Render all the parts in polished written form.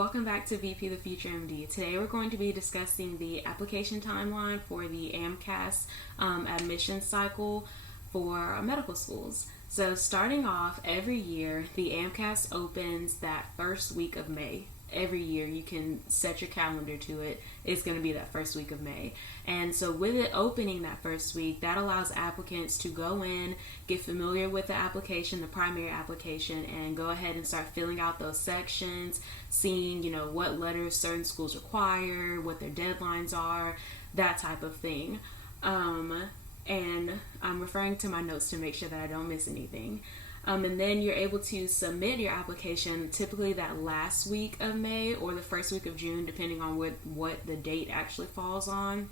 welcome back to VP The Future MD. Today we're going to be discussing the application timeline for the AMCAS admission cycle for medical schools. So starting off, every year the AMCAS opens that first week of May. Every year you can set your calendar to it. It's going to be that first week of May. And so with it opening that first week, that allows applicants to go in, get familiar with the application, the primary application, and go ahead and start filling out those sections, seeing, what letters certain schools require, what their deadlines are, that type of thing. And I'm referring to my notes to make sure that I don't miss anything. And then you're able to submit your application typically that last week of May or the first week of June, depending on what the date actually falls on.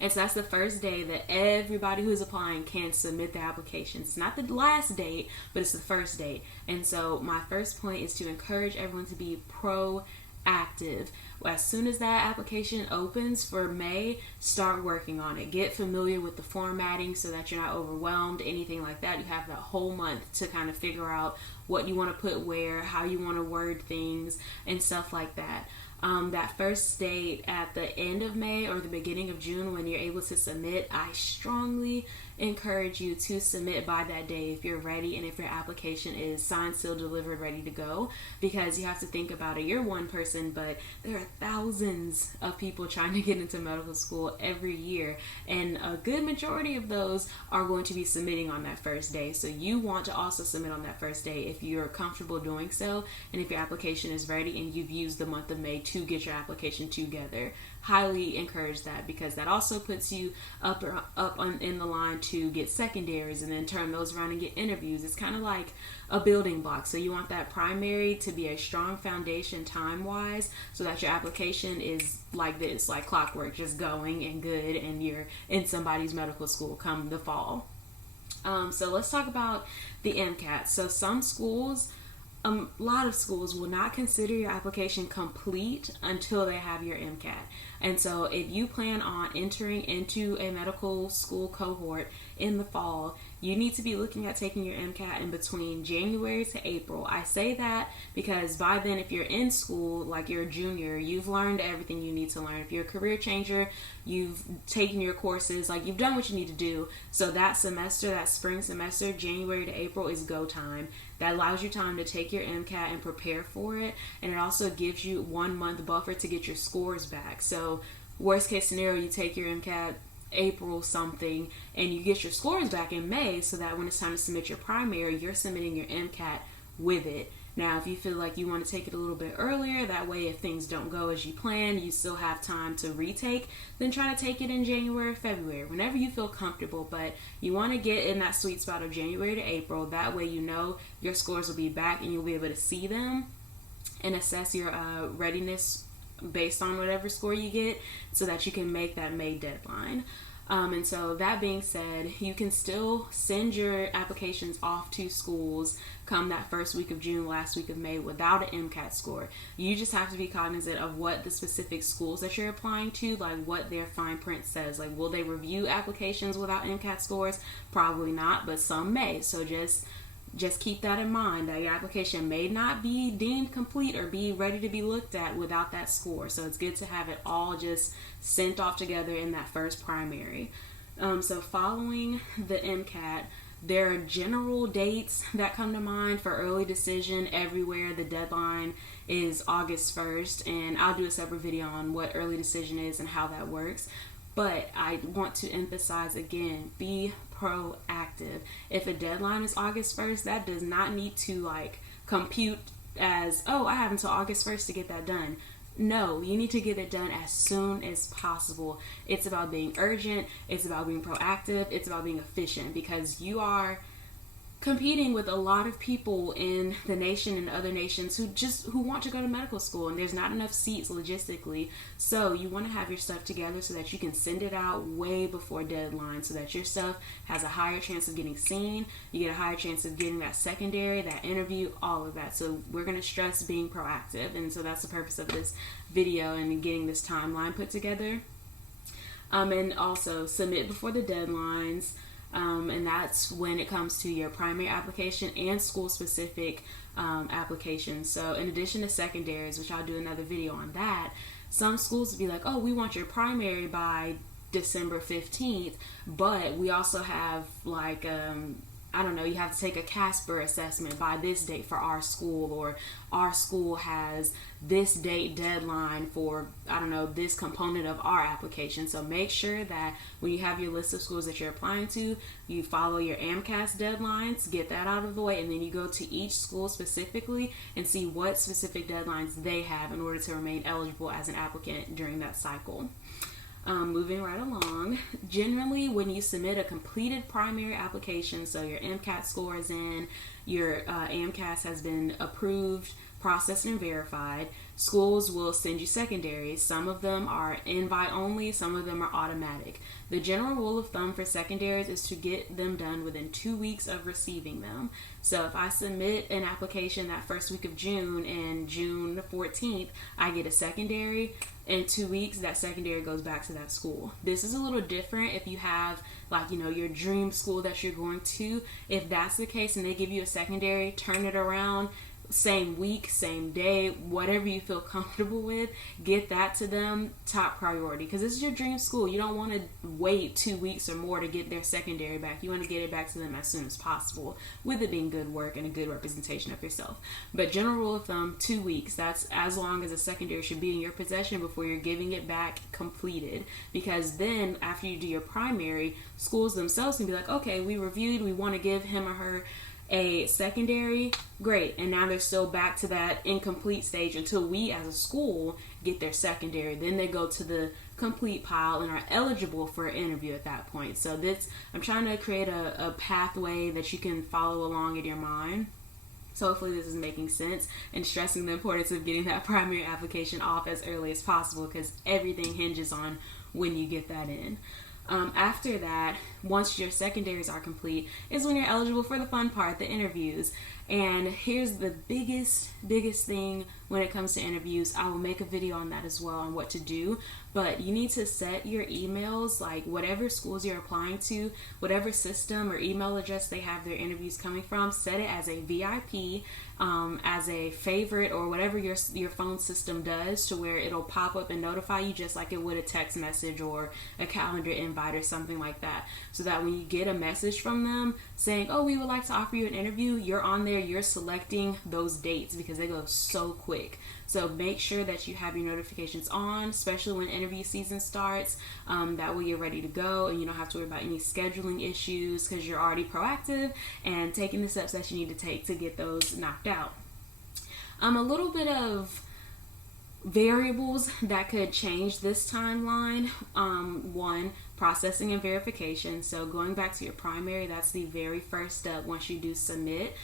And so that's the first day that everybody who's applying can submit their applications. It's not the last date, but it's the first date. And so my first point is to encourage everyone to be proactive. As soon as that application opens for May, start working on it. Get familiar with the formatting so that you're not overwhelmed, anything like that. You have that whole month to kind of figure out what you want to put where, how you want to word things, and stuff like that. That first date at the end of May or the beginning of June when you're able to submit, I strongly encourage you to submit by that day if you're ready and if your application is signed, sealed, delivered, ready to go, because you have to think about it. You're one person, but there are thousands of people trying to get into medical school every year, and a good majority of those are going to be submitting on that first day. So you want to also submit on that first day if you're comfortable doing so, and if your application is ready and you've used the month of May to get your application together. Highly encourage that, because that also puts you up in the line to get secondaries and then turn those around and get interviews. It's kind of like a building block. So you want that primary to be a strong foundation time-wise so that your application is like this, like clockwork, just going and good, and you're in somebody's medical school come the fall. So let's talk about the MCAT. So some schools, a lot of schools will not consider your application complete until they have your MCAT. And so if you plan on entering into a medical school cohort in the fall, you need to be looking at taking your MCAT in between January to April. I say that because by then, if you're in school, like you're a junior, you've learned everything you need to learn. If you're a career changer, you've taken your courses, like you've done what you need to do. So that semester, that spring semester, January to April is go time. That allows you time to take your MCAT and prepare for it. And it also gives you 1 month buffer to get your scores back. So worst case scenario, you take your MCAT April something and you get your scores back in May, so that when it's time to submit your primary, you're submitting your MCAT with it. Now, if you feel like you want to take it a little bit earlier, that way if things don't go as you plan, you still have time to retake, then try to take it in January or February, whenever you feel comfortable. But you want to get in that sweet spot of January to April. That way your scores will be back and you'll be able to see them and assess your readiness based on whatever score you get, so that you can make that May deadline. And so that being said, you can still send your applications off to schools come that first week of June, last week of May without an MCAT score. You just have to be cognizant of what the specific schools that you're applying to, like what their fine print says. Like, will they review applications without MCAT scores? Probably not, but some may. So just keep that in mind, that your application may not be deemed complete or be ready to be looked at without that score. So it's good to have it all just sent off together in that first primary. So following the MCAT, there are general dates that come to mind for early decision everywhere. The deadline is August 1st, and I'll do a separate video on what early decision is and how that works. But I want to emphasize again, be proactive. If a deadline is August 1st, that does not need to compute as, I have until August 1st to get that done. No, you need to get it done as soon as possible. It's about being urgent. It's about being proactive. It's about being efficient, because you are competing with a lot of people in the nation and other nations who want to go to medical school, and there's not enough seats logistically. So you want to have your stuff together so that you can send it out way before deadline, so that your stuff has a higher chance of getting seen. You get a higher chance of getting that secondary, that interview, all of that. So we're going to stress being proactive, and so that's the purpose of this video and getting this timeline put together. And also submit before the deadlines. And that's when it comes to your primary application and school-specific applications. So in addition to secondaries, which I'll do another video on that, some schools will be like, oh, we want your primary by December 15th, but we also have like I don't know, you have to take a Casper assessment by this date for our school, or our school has this date deadline for, I don't know, this component of our application. So make sure that when you have your list of schools that you're applying to, you follow your AMCAS deadlines, get that out of the way, and then you go to each school specifically and see what specific deadlines they have in order to remain eligible as an applicant during that cycle. Moving right along, generally when you submit a completed primary application, so your MCAT score is in, your AMCAS has been approved, processed, and verified, schools will send you secondaries. Some of them are invite only, some of them are automatic. The general rule of thumb for secondaries is to get them done within 2 weeks of receiving them. So if I submit an application that first week of June, and June 14th, I get a secondary, in 2 weeks, that secondary goes back to that school. This is a little different if you have, like, you know, your dream school that you're going to. If that's the case and they give you a secondary, turn it around, same week, same day, whatever you feel comfortable with, get that to them top priority, because this is your dream school. You don't want to wait 2 weeks or more to get their secondary back. You want to get it back to them as soon as possible, with it being good work and a good representation of yourself. But general rule of thumb, 2 weeks. That's as long as a secondary should be in your possession before you're giving it back completed, because then after you do your primary, schools themselves can be like, okay, we reviewed, we want to give him or her a secondary, great, and now they're still back to that incomplete stage until we as a school get their secondary. Then they go to the complete pile and are eligible for an interview at that point. So this, I'm trying to create a pathway that you can follow along in your mind. So hopefully this is making sense, and stressing the importance of getting that primary application off as early as possible, because everything hinges on when you get that in. After that, once your secondaries are complete, is when you're eligible for the fun part, the interviews. And here's the biggest thing when it comes to interviews. I will make a video on that as well, on what to do. But you need to set your emails, like whatever schools you're applying to, whatever system or email address they have their interviews coming from, set it as a VIP, as a favorite, or whatever your phone system does, to where it'll pop up and notify you just like it would a text message or a calendar invite or something like that. So that when you get a message from them saying, oh, we would like to offer you an interview, you're on there, you're selecting those dates, because they go so quick. So make sure that you have your notifications on, especially when interview season starts. That way you're ready to go and you don't have to worry about any scheduling issues, because you're already proactive and taking the steps that you need to take to get those knocked out. A little bit of variables that could change this timeline. One, processing and verification. So going back to your primary, that's the very first step once you do submit.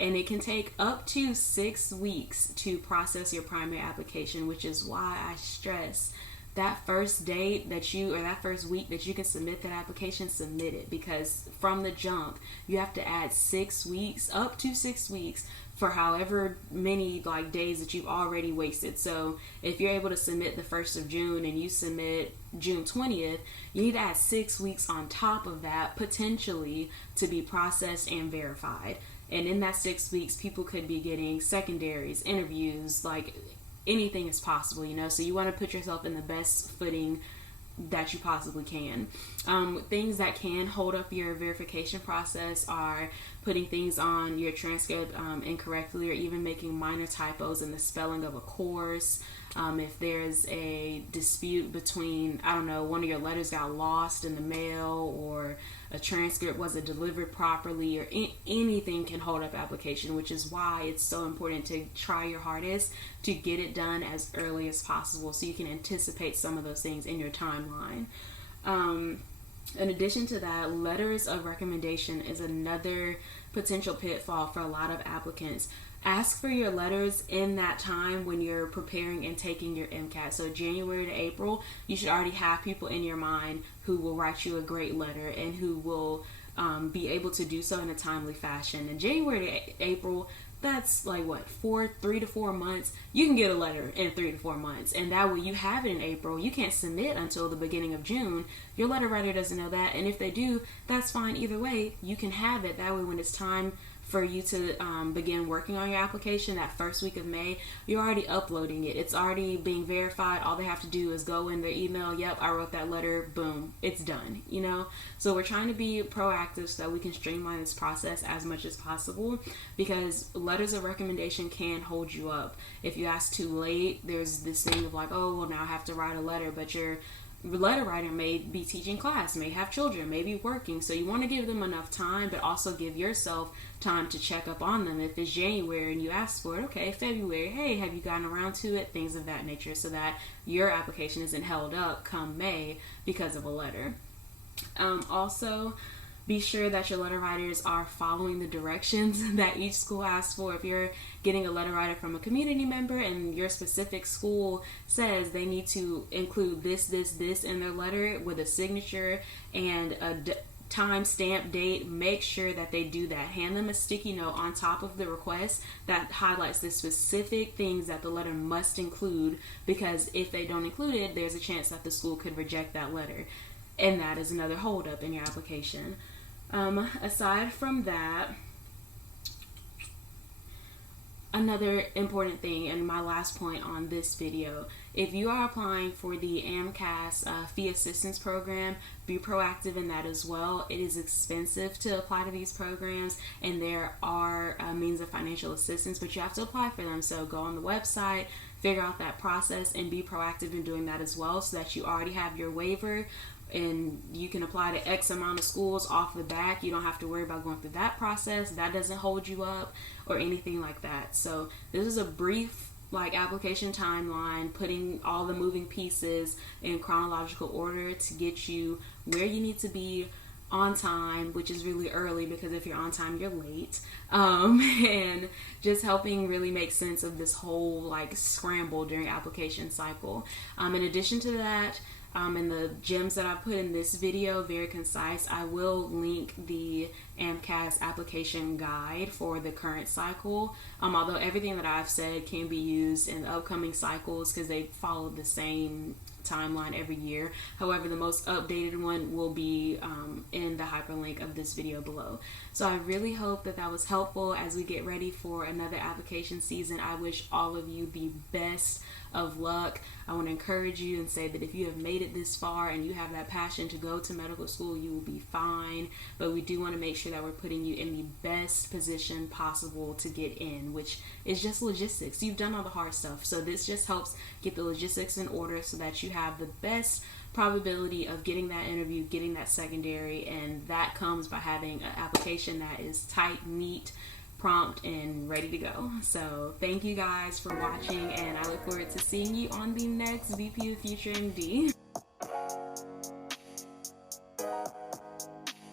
And it can take up to 6 weeks to process your primary application, which is why I stress that first date that you, or that first week that you can submit that application, submit it, because from the jump, you have to add 6 weeks, up to 6 weeks, for however many like days that you've already wasted. So if you're able to submit the 1st of June and you submit June 20th, you need to add 6 weeks on top of that, potentially, to be processed and verified. And in that 6 weeks, people could be getting secondaries, interviews, like anything is possible, you know. So you want to put yourself in the best footing that you possibly can. Things that can hold up your verification process are putting things on your transcript incorrectly, or even making minor typos in the spelling of a course. If there's a dispute between, I don't know, one of your letters got lost in the mail, or a transcript wasn't delivered properly, or anything can hold up application, which is why it's so important to try your hardest to get it done as early as possible, so you can anticipate some of those things in your timeline. In addition to that, letters of recommendation is another potential pitfall for a lot of applicants. Ask for your letters in that time when you're preparing and taking your MCAT. So January to April, you should already have people in your mind who will write you a great letter and who will be able to do so in a timely fashion. In January to April, that's like what, 3 to 4 months. You can get a letter in 3 to 4 months, and that way you have it in April. You can't submit until the beginning of June. Your letter writer doesn't know that, and if they do, that's fine. Either way, you can have it. That way, when it's time for you to begin working on your application that first week of May, you're already uploading it. It's already being verified. All they have to do is go in their email. Yep, I wrote that letter. Boom, it's done, you know? So we're trying to be proactive so that we can streamline this process as much as possible, because letters of recommendation can hold you up. If you ask too late, there's this thing of like, oh, well, now I have to write a letter, but your letter writer may be teaching class, may have children, may be working. So you want to give them enough time, but also give yourself time to check up on them. If it's January and you ask for it, okay, February, hey, have you gotten around to it? Things of that nature, so that your application isn't held up come May because of a letter. Also, be sure that your letter writers are following the directions that each school asks for. If you're getting a letter writer from a community member and your specific school says they need to include this in their letter with a signature and a time stamp date, make sure that they do that. Hand them a sticky note on top of the request that highlights the specific things that the letter must include, because if they don't include it, there's a chance that the school could reject that letter, and that is another holdup in your application. Aside from that, another important thing, and my last point on this video, if you are applying for the AMCAS fee assistance program, be proactive in that as well. It is expensive to apply to these programs, and there are means of financial assistance, but you have to apply for them. So go on the website, figure out that process, and be proactive in doing that as well, so that you already have your waiver and you can apply to X amount of schools off the bat. You don't have to worry about going through that process. That doesn't hold you up or anything like that. So this is a brief application timeline, putting all the moving pieces in chronological order to get you where you need to be on time, which is really early, because if you're on time, you're late. And just helping really make sense of this whole scramble during application cycle. In addition to that, and the gems that I put in this video, very concise, I will link the AMCAS application guide for the current cycle. Although everything that I've said can be used in the upcoming cycles because they follow the same timeline every year. However, the most updated one will be in the hyperlink of this video below. So I really hope that that was helpful as we get ready for another application season. I wish all of you the best of luck. I want to encourage you and say that if you have made it this far and you have that passion to go to medical school, you will be fine. But we do want to make sure that we're putting you in the best position possible to get in, which is just logistics. You've done all the hard stuff, so this just helps get the logistics in order so that you have the best probability of getting that interview, getting that secondary, and that comes by having an application that is tight, neat, prompt, and ready to go. So thank you guys for watching, and I look forward to seeing you on the next VP of Future MD.